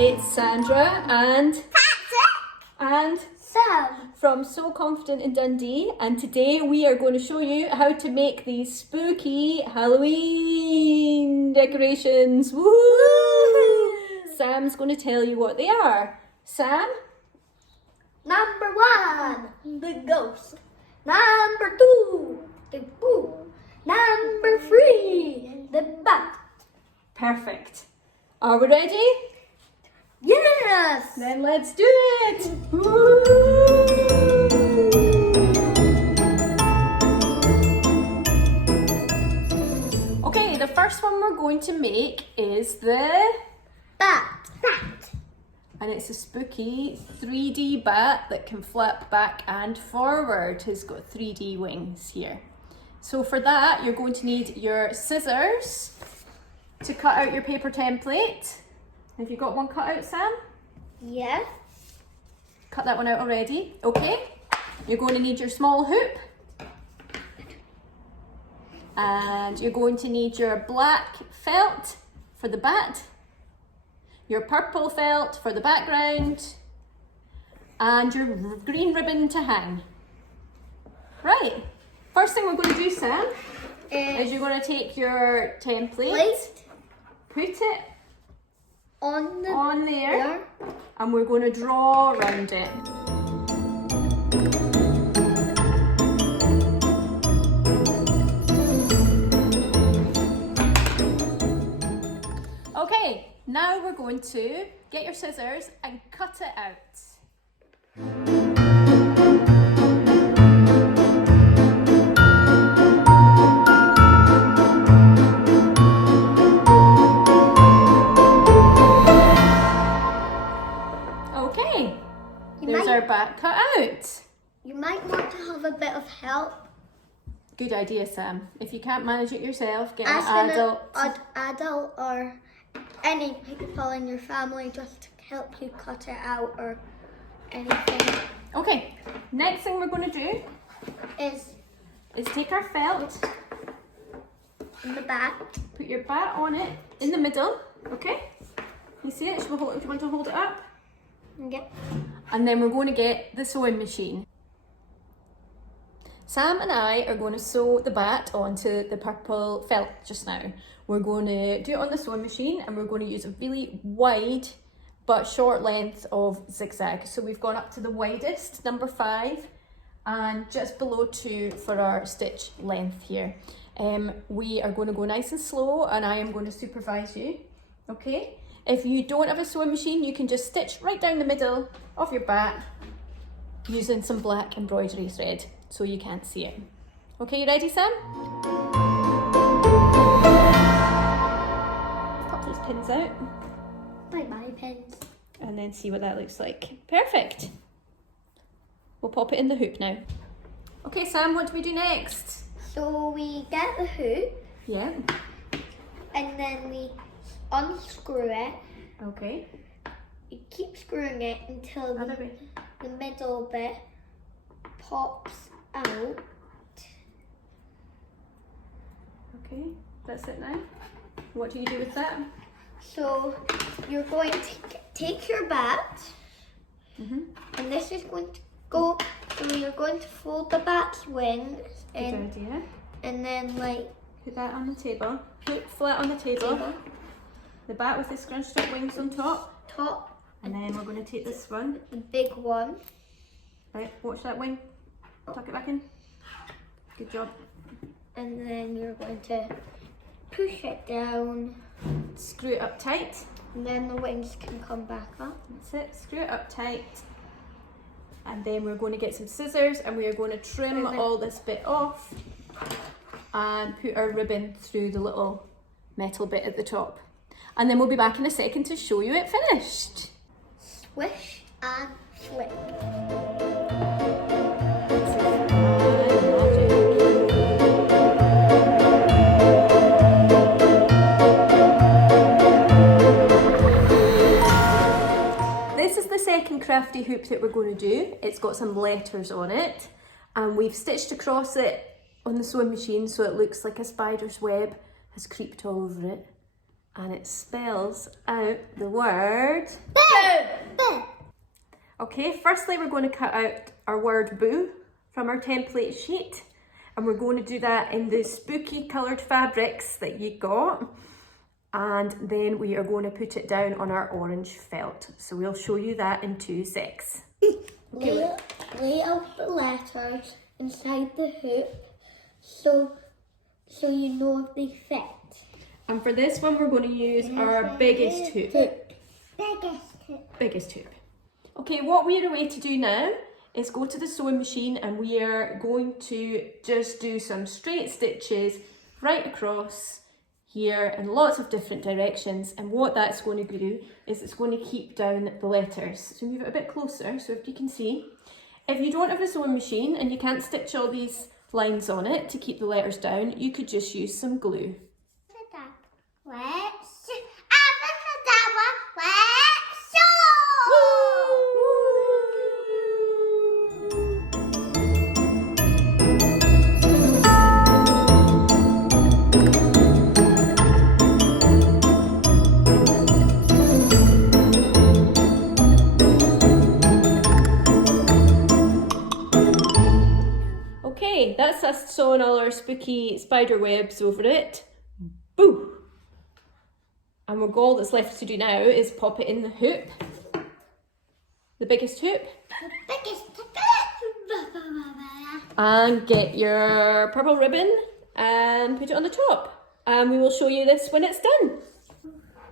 It's Sandra and Sam from Sew Confident in Dundee, and today we are going to show you how to make these spooky Halloween decorations. Woo! Sam's going to tell you what they are. Sam? Number 1, the ghost. Number 2, the boo. Number 3, the bat. Perfect. Are we ready? Yes! Then let's do it! Woo! Okay, the first one we're going to make is the Bat. and it's a spooky 3D bat that can flip back and forward. It's got 3D wings here. So for that, you're going to need your scissors to cut out your paper template. Have you got one cut out, Sam? Yeah. Cut that one out already. Okay. You're going to need your small hoop. And you're going to need your black felt for the bat, your purple felt for the background, and your green ribbon to hang. Right. First thing we're going to do, Sam, is you're going to take your template, put it on there, and we're going to draw around it. Okay, now we're going to get your scissors and cut it out. Okay, there's our bat cut out. You might want to have a bit of help. Good idea, Sam. If you can't manage it yourself, get Ask an adult. an adult or any people in your family just to help you cut it out or anything. Okay, next thing we're going to do Is is take our felt, in the back. put your bat on it in the middle, okay? You see it? Do you want to hold it up? Yep. And then we're going to get the sewing machine. Sam and I are going to sew the bat onto the purple felt just now. We're going to do it on the sewing machine, and we're going to use a really wide but short length of zigzag. So we've gone up to the widest, number 5, and just below 2 for our stitch length here. We are going to go nice and slow, and I am going to supervise you, okay? If you don't have a sewing machine, you can just stitch right down the middle of your bat using some black embroidery thread so you can't see it. Okay, you ready, Sam? Pop these pins out Bye-bye pins. and then see what that looks like. Perfect. We'll pop it in the hoop now. Okay, Sam, what do we do next? So we get the hoop Yeah. and then we unscrew it. Okay. You keep screwing it until Other way. the middle bit pops out. Okay, that's it now. What do you do with that? So you're going to take your bat, Mm-hmm. and this is going to go, so you're going to fold the bat's wings Good in, idea. and then like Put that on the table. Put flat on the table. The bat with the scrunched up wings on top. top, And then we're going to take this one. the big one. Right, watch that wing. Tuck it back in. Good job. And then you're going to push it down, Screw it up tight. and then the wings can come back up. That's it. Screw it up tight. And then we're going to get some scissors and we are going to trim Ribbon. all this bit off and put our ribbon through the little metal bit at the top. And then we'll be back in a second to show you it finished. Swish and flip. This is the second crafty hoop that we're going to do. It's got some letters on it, and we've stitched across it on the sewing machine so it looks like a spider's web has creeped all over it. and it spells out the word Boo! Okay, firstly we're going to cut out our word boo from our template sheet, and we're going to do that in the spooky coloured fabrics that you got, and then we are going to put it down on our orange felt. So we'll show you that in 2 secs. Lay out the letters inside the hoop so you know if they fit. And for this one we're going to use our biggest hoop. Biggest hoop. Okay, what we are away to do now is go to the sewing machine, and we are going to just do some straight stitches right across here in lots of different directions, and what that's going to do is it's going to keep down the letters. So move it a bit closer so if you can see. If you don't have a sewing machine and you can't stitch all these lines on it to keep the letters down, you could just use some glue. Okay, that's us sewing all our spooky spider webs over it. Boo! And all that's left to do now is pop it in the hoop. The biggest hoop. And get your purple ribbon and put it on the top. And we will show you this when it's done.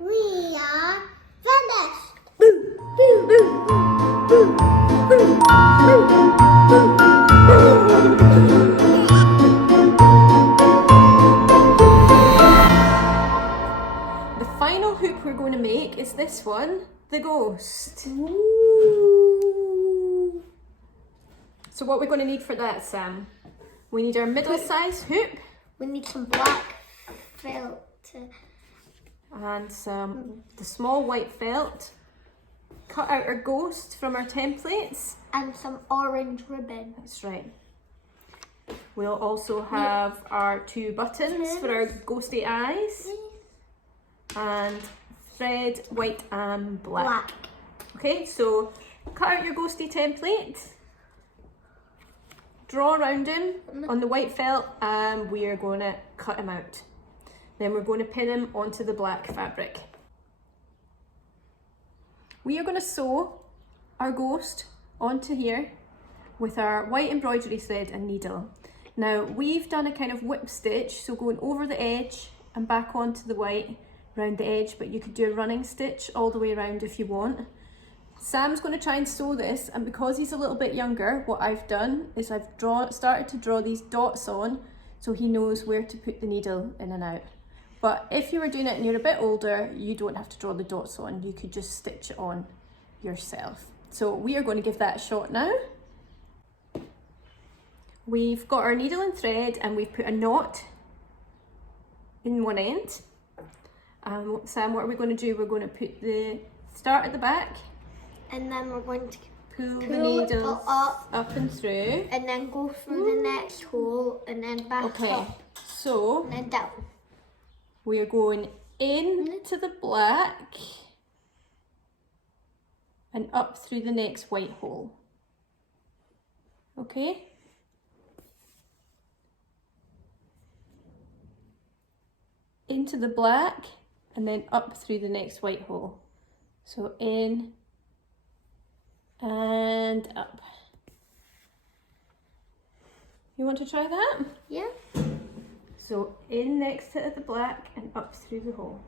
We are finished. Boo! Boo! Boo! Boo! Boo! Boo! The final hoop we're going to make is this one, the ghost. Ooh. So what we're going to need for that, Sam? We need our middle-sized hoop. We need some black felt. And the small white felt. Cut out our ghost from our templates. And some orange ribbon. That's right. We'll also have our 2 buttons for our ghosty eyes. And thread, white and black. Okay, so cut out your ghosty template. Draw around him on the white felt, and we are going to cut him out. Then we're going to pin him onto the black fabric. We are going to sew our ghost onto here with our white embroidery thread and needle. Now we've done a kind of whip stitch, so going over the edge and back onto the white around the edge, but you could do a running stitch all the way around if you want. Sam's going to try and sew this, and because he's a little bit younger, what I've done is I've started to draw these dots on so he knows where to put the needle in and out. But if you were doing it and you're a bit older, you don't have to draw the dots on, you could just stitch it on yourself. So we are going to give that a shot now. We've got our needle and thread, and we've put a knot in one end. Sam, what are we going to do? We're going to put the start at the back. And then we're going to pull the needles up and through. And then go through the next hole and then back up. So and then down. We are going into the black and up through the next white hole. Okay? Into the black and then up through the next white hole. So in and up. You want to try that? Yeah. So in next to the black and up through the hole.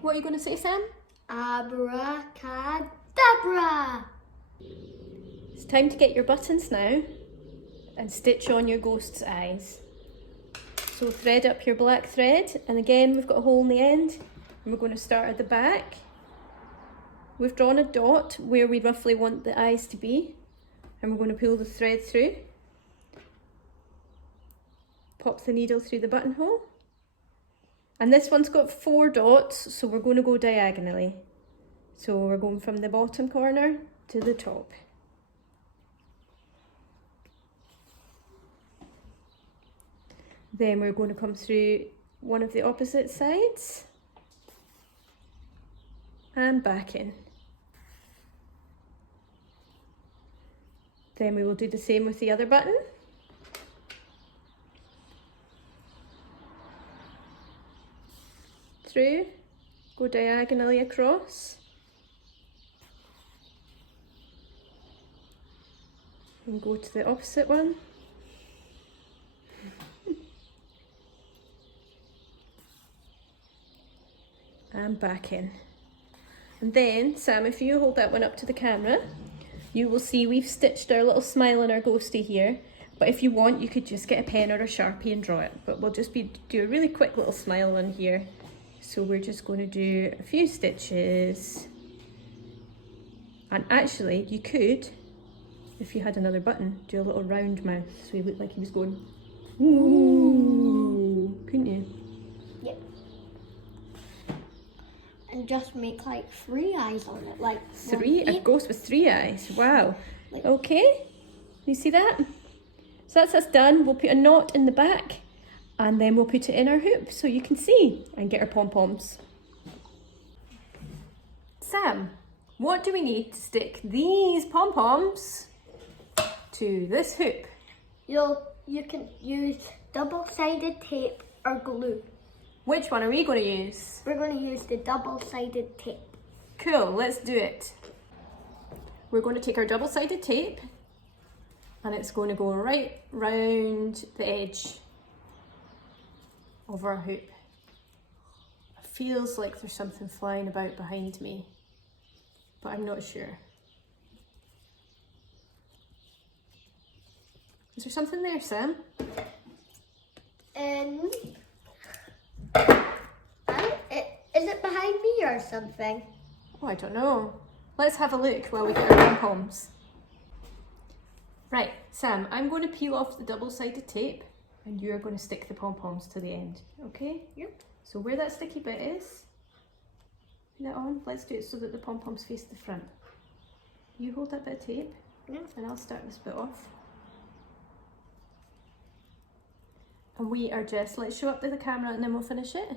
What are you going to say, Sam? Abracadabra. It's time to get your buttons now and stitch on your ghost's eyes. So thread up your black thread, and again we've got a hole in the end, and we're going to start at the back. We've drawn a dot where we roughly want the eyes to be, and we're going to pull the thread through. Pop the needle through the buttonhole. And this one's got 4 dots, so we're going to go diagonally. So we're going from the bottom corner to the top. Then we're going to come through one of the opposite sides and back in. Then we will do the same with the other button. Through, go diagonally across. And go to the opposite one. And back in. And then, Sam, if you hold that one up to the camera, you will see we've stitched our little smile on our ghostie here. But if you want, you could just get a pen or a Sharpie and draw it. But we'll just do a really quick little smile one here. So we're just going to do a few stitches. And actually, you could, if you had another button, do a little round mouth so he looked like he was going, ooh, couldn't you? Yep. And just make like 3 eyes on it, like 3? A 1, ghost with 3 eyes, wow. Like, okay, you see that? So that's us done. We'll put a knot in the back and then we'll put it in our hoop so you can see and get our pom-poms. Sam, what do we need to stick these pom-poms to this hoop? you can use double-sided tape or glue. Which one are we going to use? We're going to use the double-sided tape. Cool, let's do it. We're going to take our double-sided tape and it's going to go right round the edge of our hoop. It feels like there's something flying about behind me, but I'm not sure. Is there something there, Sam? Is it behind me or something? Oh, I don't know. Let's have a look while we get our pom-poms. Right, Sam, I'm going to peel off the double-sided tape and you're going to stick the pom-poms to the end, okay? Yep. So where that sticky bit is, put that on. Let's do it so that the pom-poms face the front. You hold that bit of tape, and I'll start this bit off. And we are just, let's show up to the camera and then we'll finish it.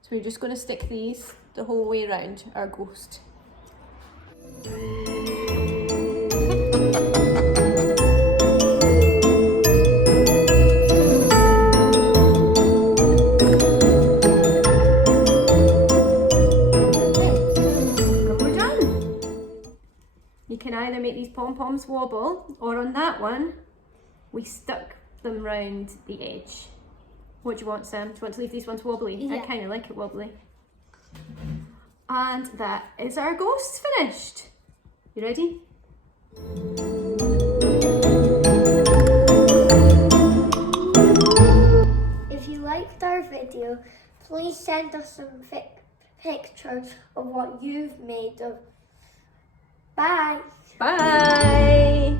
So we're just going to stick these the whole way around our ghost. You can either make these pom-poms wobble, or on that one, we stuck them round the edge. What do you want, Sam? Do you want to leave these ones wobbly? Yeah. I kind of like it wobbly. And that is our ghost finished. You ready? If you liked our video, please send us some pictures of what you've made of. Bye! Bye!